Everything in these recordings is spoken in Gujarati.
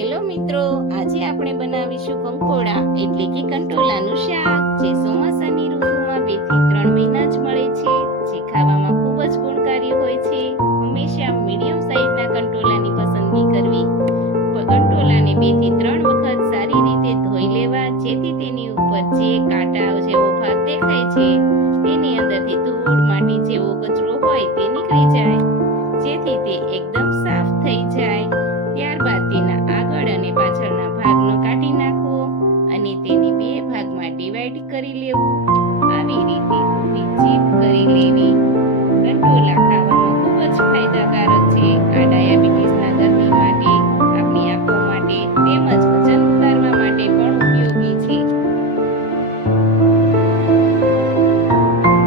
હેલો મિત્રો, આજે આપણે બનાવીશું કંકોડા એટલે કે કંટોલાનું શાક, જે ચોમાસાની ઋતુમાં 2 થી 3 મહિના જ મળે છે, જે ખાવામાં ખૂબ જ ગુણકારી હોય છે. હંમેશા મીડિયમ સાઈઝના કંટોલાની પસંદગી કરવી. કંટોલાને 2 થી 3 વખત સારી રીતે ધોઈ લેવા, જેથી તેની ઉપર જે કાંટા જેવો ભાગ દેખાય છે તેની અંદરથી ધૂળ, માટી જેવો કચરો હોય તે નીકળી જાય, જેથી તે એકદમ સાફ થઈ જાય. ત્યારબાદ તેના આગળ અને પાછળના ભાગનો કાઢી નાખવો અને તેને 2 ભાગમાં ડિવાઈડ કરી લેવું. આવી રીતે ઊભી ચીપ કરી લેવી. કંટોલા ખાવામાં ખૂબ જ ફાયદાકારક છે. આ ડાયાબિટીસના દર્દી માટે, આપણી આંખો માટે તેમજ વજન ઉતારવા માટે પણ ઉપયોગી છે.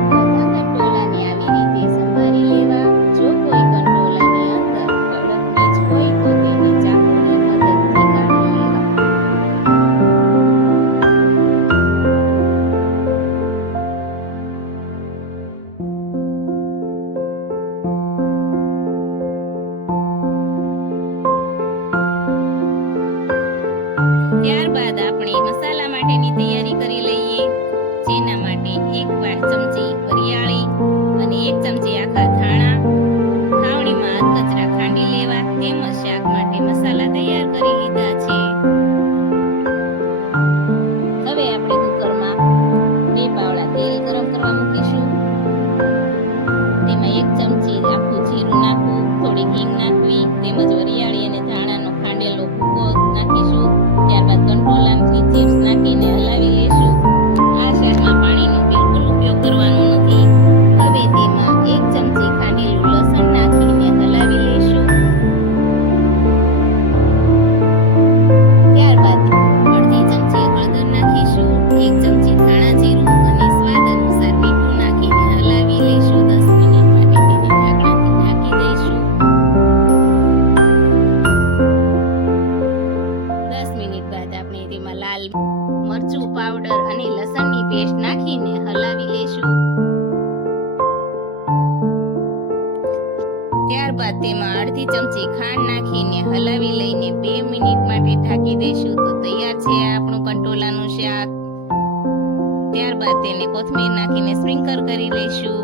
બધા કંટોલાને આવી રીતે સંભાળી લેવા. જો કોઈ કંટોલાની અંદર કડક બીજ હોય તો તેને ચાકુની મદદથી કાઢી લેવા. ત્યારબાદ આપણે મસાલા માટેની તૈયારી કરી લઈએ. જેના માટે 1 ચમચી વરિયાળી અને 1 ચમચી આખા ધાણા ખાવણીમાં અધકચરા ખાંડી લેવા, તેમજ શાક માટે મસાલા તૈયાર કરી લીધા છે. હવે આપણે કુકરમાં 2 પાવડા તેલ ગરમ કરવા મૂકીશું. તેમાં 1 ચમચી આખું જીરું નાખવું, થોડી હિંગ નાખવી, તેમજ વરિયાળી અને ધાણાનો ખાંડેલો ભૂકો નાખીશું. ત્યારબાદ કંટોલાની ચિપ્સ નાખીને હલાવી લેશું. આ શાકમાં પાણીનો બિલકુલ ઉપયોગ કરવાનો નથી. હવે તેમાં 1 ચમચી ખાંડેલું લસણ નાખીને હલાવી લેશું. ત્યારબાદ અડધી ચમચી હળદર નાખીશું, 1 ચમચી ધાણા જીરું અને સ્વાદ અનુસાર મીઠું નાખીને હલાવી લેશું. 10 મિનિટ માટે તેને ઢાંકણાથી ઢાંકી દઈશું. 10 મિનિટ બાદ આપણે તેમાં લાલ મરચું પાવડર અને લસણની પેસ્ટ નાખીને હલાવી લેશું. ત્યારબાદ તેમાં અડધી ચમચી ખાંડ નાખીને હલાવી લઈને 2 મિનિટ માટે ઢાંકી દઈશું. તો તૈયાર છે આપણું કંટોલાનું શાક. ત્યારબાદ તેને કોથમીર નાખીને સ્પ્રિંકલ કરી લઈશું.